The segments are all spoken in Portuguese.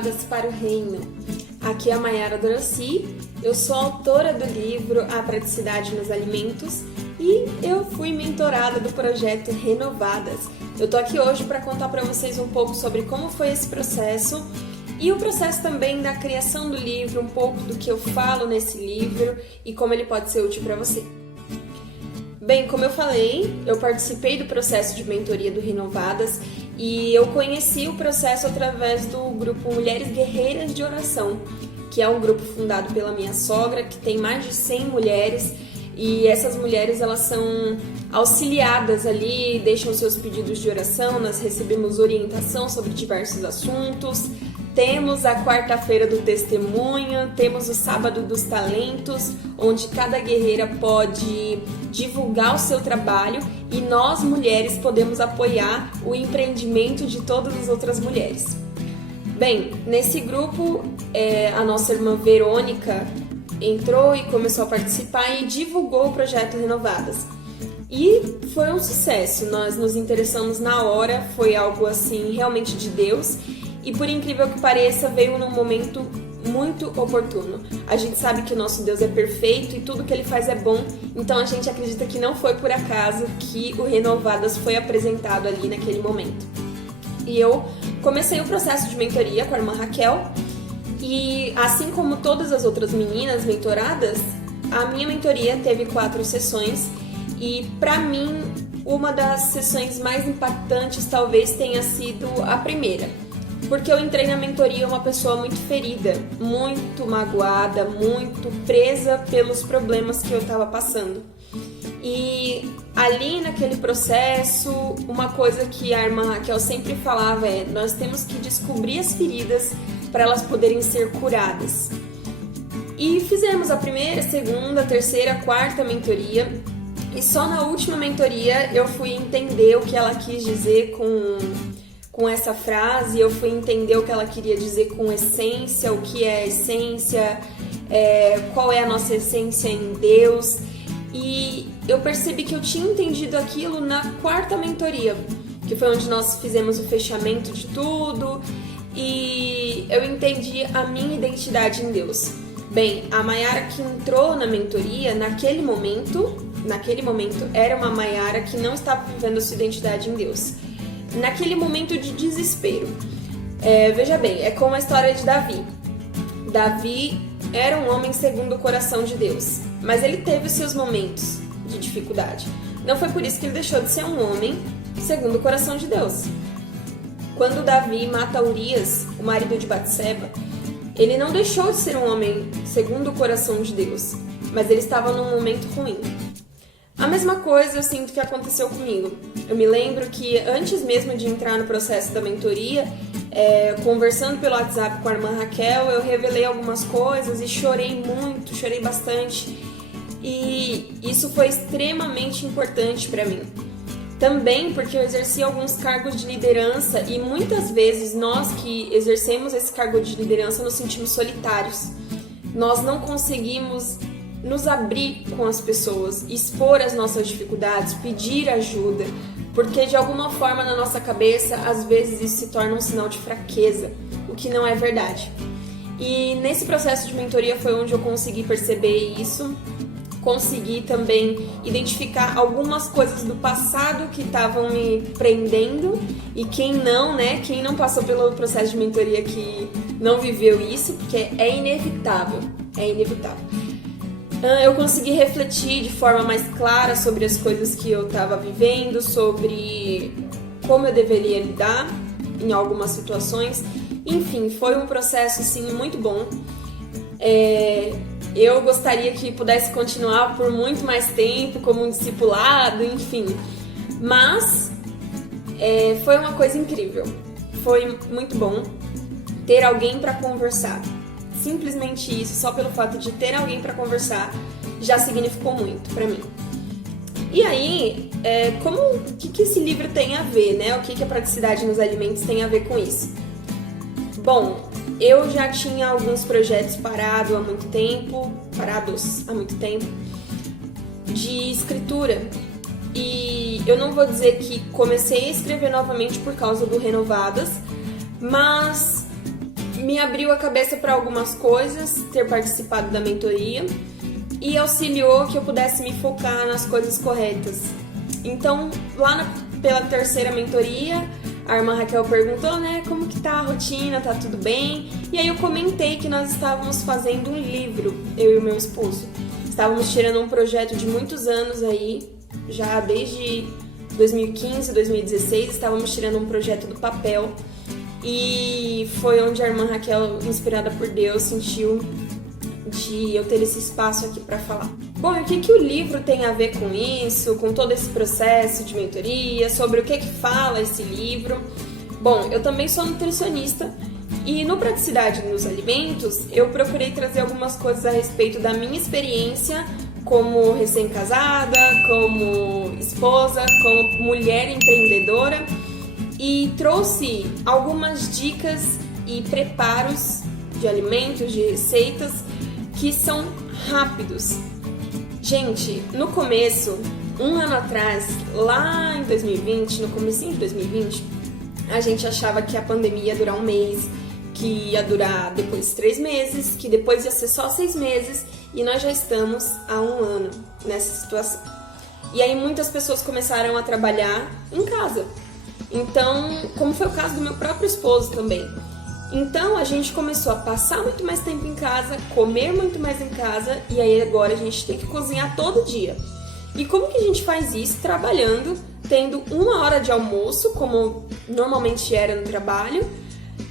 Renovadas para o Reino. Aqui é a Mayara Dorossi, eu sou autora do livro A Praticidade nos Alimentos e eu fui mentorada do projeto Renovadas. Eu tô aqui hoje para contar para vocês um pouco sobre como foi esse processo e o processo também da criação do livro, um pouco do que eu falo nesse livro e como ele pode ser útil para você. Bem, como eu falei, eu participei do processo de mentoria do Renovadas e eu conheci o processo através do grupo Mulheres Guerreiras de Oração, que é um grupo fundado pela minha sogra, que tem mais de 100 mulheres, e essas mulheres elas são auxiliadas ali, deixam seus pedidos de oração, nós recebemos orientação sobre diversos assuntos. Temos a quarta-feira do testemunho, temos o sábado dos talentos, onde cada guerreira pode divulgar o seu trabalho e nós, mulheres, podemos apoiar o empreendimento de todas as outras mulheres. Bem, nesse grupo, a nossa irmã Verônica entrou e começou a participar e divulgou o projeto Renovadas. E foi um sucesso, nós nos interessamos na hora, foi algo assim realmente de Deus. E por incrível que pareça, veio num momento muito oportuno. A gente sabe que o nosso Deus é perfeito e tudo que Ele faz é bom, então a gente acredita que não foi por acaso que o Renovadas foi apresentado ali naquele momento. E eu comecei o processo de mentoria com a irmã Raquel, e assim como todas as outras meninas mentoradas, a minha mentoria teve 4 sessões, e para mim, uma das sessões mais impactantes talvez tenha sido a primeira. Porque eu entrei na mentoria uma pessoa muito ferida, muito magoada, muito presa pelos problemas que eu estava passando. E ali naquele processo, uma coisa que a irmã Raquel sempre falava é: nós temos que descobrir as feridas para elas poderem ser curadas. E fizemos a primeira, segunda, terceira, quarta mentoria. E só na última mentoria eu fui entender o que ela quis dizer com essa frase, eu fui entender o que ela queria dizer com essência, o que é essência, qual é a nossa essência em Deus. E eu percebi que eu tinha entendido aquilo na quarta mentoria, que foi onde nós fizemos o fechamento de tudo e eu entendi a minha identidade em Deus. Bem, a Mayara que entrou na mentoria, naquele momento era uma Mayara que não estava vivendo a sua identidade em Deus. Naquele momento de desespero. Veja bem, é como a história de Davi. Davi era um homem segundo o coração de Deus, mas ele teve os seus momentos de dificuldade. Não foi por isso que ele deixou de ser um homem segundo o coração de Deus. Quando Davi mata Urias, o marido de Batseba, ele não deixou de ser um homem segundo o coração de Deus, mas ele estava num momento ruim. A mesma coisa eu sinto que aconteceu comigo. Eu me lembro que antes mesmo de entrar no processo da mentoria, conversando pelo WhatsApp com a irmã Raquel, eu revelei algumas coisas e chorei muito, chorei bastante. E isso foi extremamente importante para mim. Também porque eu exerci alguns cargos de liderança e muitas vezes nós que exercemos esse cargo de liderança nos sentimos solitários. Nós não conseguimos nos abrir com as pessoas, expor as nossas dificuldades, pedir ajuda, porque de alguma forma na nossa cabeça, às vezes isso se torna um sinal de fraqueza, o que não é verdade. E nesse processo de mentoria foi onde eu consegui perceber isso, consegui também identificar algumas coisas do passado que estavam me prendendo, e quem não passou pelo processo de mentoria que não viveu isso, porque é inevitável. Eu consegui refletir de forma mais clara sobre as coisas que eu estava vivendo, sobre como eu deveria lidar em algumas situações. Enfim, foi um processo assim, muito bom. Eu gostaria que pudesse continuar por muito mais tempo, como um discipulado, enfim. Mas foi uma coisa incrível. Foi muito bom ter alguém para conversar. Simplesmente isso, só pelo fato de ter alguém para conversar, já significou muito para mim. E aí, o que esse livro tem a ver, né? O que a praticidade nos alimentos tem a ver com isso? Bom, eu já tinha alguns projetos parados há muito tempo, de escritura. E eu não vou dizer que comecei a escrever novamente por causa do Renovadas, mas me abriu a cabeça para algumas coisas, ter participado da mentoria, e auxiliou que eu pudesse me focar nas coisas corretas. Então, pela terceira mentoria, a irmã Raquel perguntou, né, como que tá a rotina, tá tudo bem? E aí eu comentei que nós estávamos fazendo um livro, eu e o meu esposo. Estávamos tirando um projeto de muitos anos aí, já desde 2015, 2016, estávamos tirando um projeto do papel. E foi onde a irmã Raquel, inspirada por Deus, sentiu de eu ter esse espaço aqui para falar. Bom, e o que o livro tem a ver com isso, com todo esse processo de mentoria, sobre o que fala esse livro? Bom, eu também sou nutricionista e no Praticidade nos Alimentos eu procurei trazer algumas coisas a respeito da minha experiência como recém-casada, como esposa, como mulher empreendedora, e trouxe algumas dicas e preparos de alimentos, de receitas que são rápidos. Gente, no começo, um ano atrás, lá em 2020, no comecinho de 2020, a gente achava que a pandemia ia durar um mês, que ia durar depois 3 meses, que depois ia ser só 6 meses, e nós já estamos há um ano nessa situação. E aí muitas pessoas começaram a trabalhar em casa. Então, como foi o caso do meu próprio esposo também. Então, a gente começou a passar muito mais tempo em casa, comer muito mais em casa, e aí agora a gente tem que cozinhar todo dia. E como que a gente faz isso? Trabalhando, tendo 1 hora de almoço, como normalmente era no trabalho,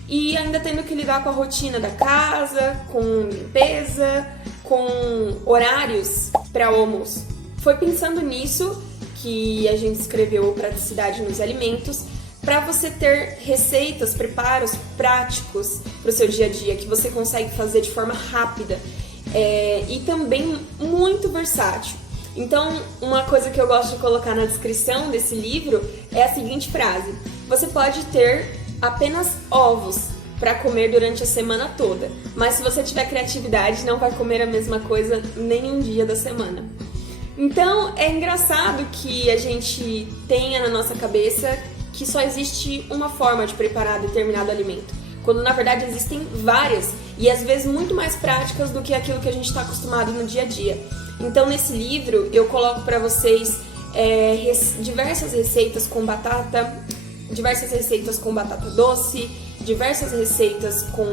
e ainda tendo que lidar com a rotina da casa, com limpeza, com horários para o almoço. Foi pensando nisso que a gente escreveu Praticidade nos Alimentos, para você ter receitas, preparos práticos para o seu dia a dia, que você consegue fazer de forma rápida e também muito versátil. Então, uma coisa que eu gosto de colocar na descrição desse livro é a seguinte frase: você pode ter apenas ovos para comer durante a semana toda, mas se você tiver criatividade, não vai comer a mesma coisa nenhum dia da semana. Então, é engraçado que a gente tenha na nossa cabeça que só existe uma forma de preparar determinado alimento, quando na verdade existem várias e às vezes muito mais práticas do que aquilo que a gente está acostumado no dia a dia. Então, nesse livro, eu coloco para vocês diversas receitas com batata doce, diversas receitas com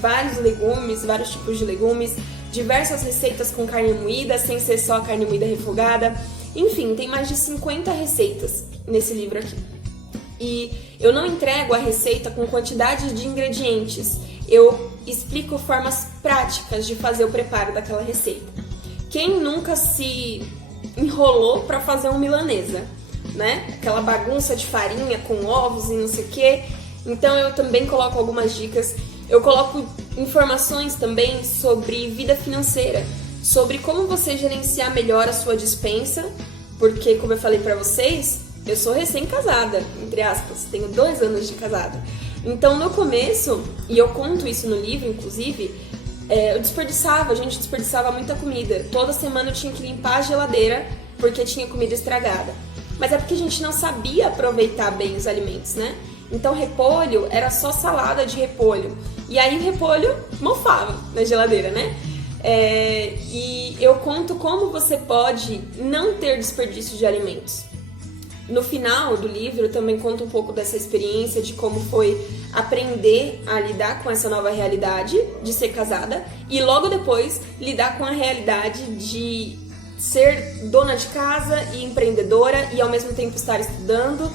vários legumes, vários tipos de legumes, diversas receitas com carne moída, sem ser só a carne moída refogada. Enfim, tem mais de 50 receitas nesse livro aqui. E eu não entrego a receita com quantidade de ingredientes, eu explico formas práticas de fazer o preparo daquela receita. Quem nunca se enrolou para fazer uma milanesa, né? Aquela bagunça de farinha com ovos e não sei o quê. Então eu também coloco algumas dicas. Eu coloco informações também sobre vida financeira, sobre como você gerenciar melhor a sua despensa, porque, como eu falei pra vocês, eu sou recém-casada, entre aspas, tenho 2 anos de casada. Então, no começo, e eu conto isso no livro, inclusive, a gente desperdiçava muita comida. Toda semana eu tinha que limpar a geladeira porque tinha comida estragada. Mas é porque a gente não sabia aproveitar bem os alimentos, né? Então, repolho era só salada de repolho. E aí o repolho mofava na geladeira, né? E eu conto como você pode não ter desperdício de alimentos. No final do livro, eu também conto um pouco dessa experiência de como foi aprender a lidar com essa nova realidade de ser casada e logo depois lidar com a realidade de ser dona de casa e empreendedora e ao mesmo tempo estar estudando.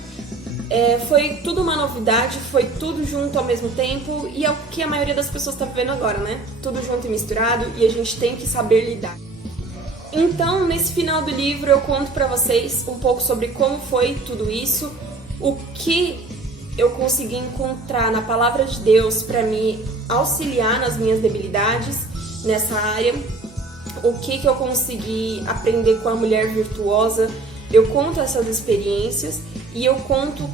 Foi tudo uma novidade, foi tudo junto ao mesmo tempo e é o que a maioria das pessoas está vivendo agora, né? Tudo junto e misturado e a gente tem que saber lidar. Então, nesse final do livro, eu conto pra vocês um pouco sobre como foi tudo isso, o que eu consegui encontrar na Palavra de Deus para me auxiliar nas minhas debilidades nessa área, o que eu consegui aprender com a mulher virtuosa. Eu conto essas experiências e eu conto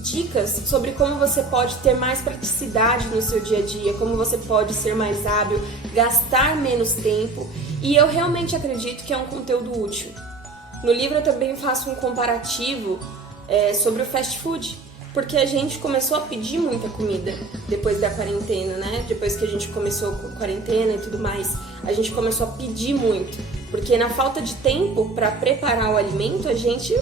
dicas sobre como você pode ter mais praticidade no seu dia a dia, como você pode ser mais hábil, gastar menos tempo. E eu realmente acredito que é um conteúdo útil. No livro eu também faço um comparativo sobre o fast food, porque a gente começou a pedir muita comida depois da quarentena, né? Depois que a gente começou com quarentena e tudo mais, a gente começou a pedir muito, porque na falta de tempo para preparar o alimento, a gente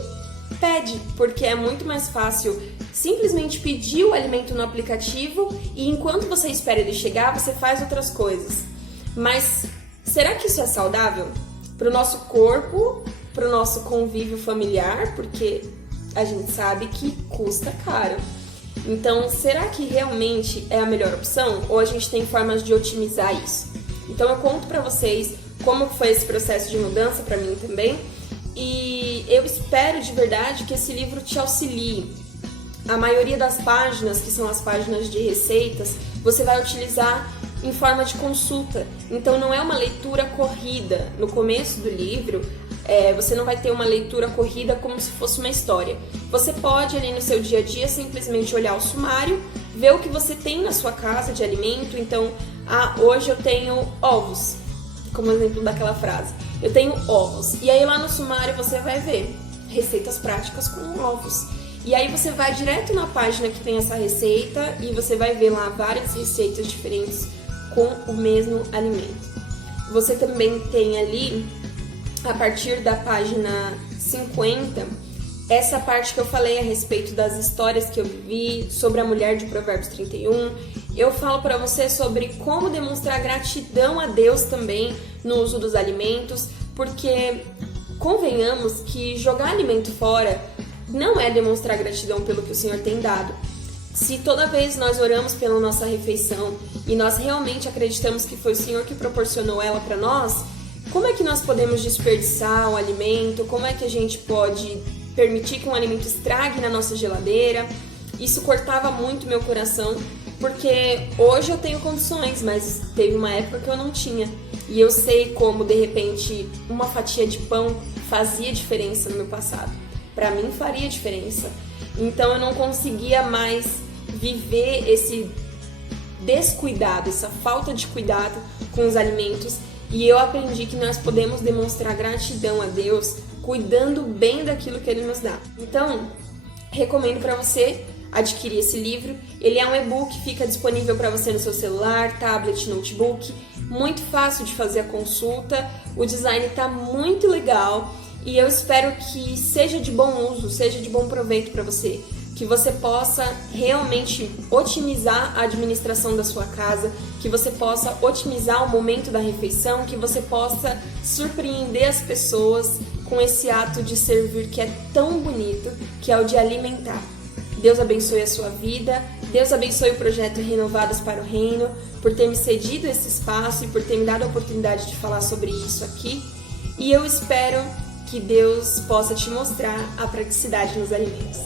pede, porque é muito mais fácil simplesmente pedir o alimento no aplicativo e enquanto você espera ele chegar, você faz outras coisas. Mas será que isso é saudável para o nosso corpo, para o nosso convívio familiar? Porque a gente sabe que custa caro. Então, será que realmente é a melhor opção? Ou a gente tem formas de otimizar isso? Então, eu conto para vocês como foi esse processo de mudança para mim também. E eu espero de verdade que esse livro te auxilie. A maioria das páginas, que são as páginas de receitas, você vai utilizar em forma de consulta. Então não é uma leitura corrida. No começo do livro, você não vai ter uma leitura corrida como se fosse uma história. Você pode ali no seu dia a dia simplesmente olhar o sumário, ver o que você tem na sua casa de alimento. Então, hoje eu tenho ovos, como exemplo daquela frase. Eu tenho ovos. E aí lá no sumário você vai ver receitas práticas com ovos. E aí você vai direto na página que tem essa receita e você vai ver lá várias receitas diferentes com o mesmo alimento. Você também tem ali, a partir da página 50, essa parte que eu falei a respeito das histórias que eu vivi, sobre a mulher de Provérbios 31. Eu falo para você sobre como demonstrar gratidão a Deus também no uso dos alimentos, porque convenhamos que jogar alimento fora não é demonstrar gratidão pelo que o Senhor tem dado. Se toda vez nós oramos pela nossa refeição e nós realmente acreditamos que foi o Senhor que proporcionou ela para nós, como é que nós podemos desperdiçar o alimento? Como é que a gente pode permitir que um alimento estrague na nossa geladeira? Isso cortava muito meu coração, porque hoje eu tenho condições, mas teve uma época que eu não tinha. E eu sei como, de repente, uma fatia de pão fazia diferença no meu passado. Para mim faria diferença. Então eu não conseguia mais viver esse descuidado, essa falta de cuidado com os alimentos. E eu aprendi que nós podemos demonstrar gratidão a Deus cuidando bem daquilo que Ele nos dá. Então, recomendo para você adquirir esse livro. Ele é um e-book, fica disponível para você no seu celular, tablet, notebook. Muito fácil de fazer a consulta. O design está muito legal. E eu espero que seja de bom uso, seja de bom proveito para você. Que você possa realmente otimizar a administração da sua casa, que você possa otimizar o momento da refeição, que você possa surpreender as pessoas com esse ato de servir que é tão bonito, que é o de alimentar. Deus abençoe a sua vida, Deus abençoe o projeto Renovadas para o Reino, por ter me cedido esse espaço e por ter me dado a oportunidade de falar sobre isso aqui. E eu espero que Deus possa te mostrar a praticidade nos alimentos.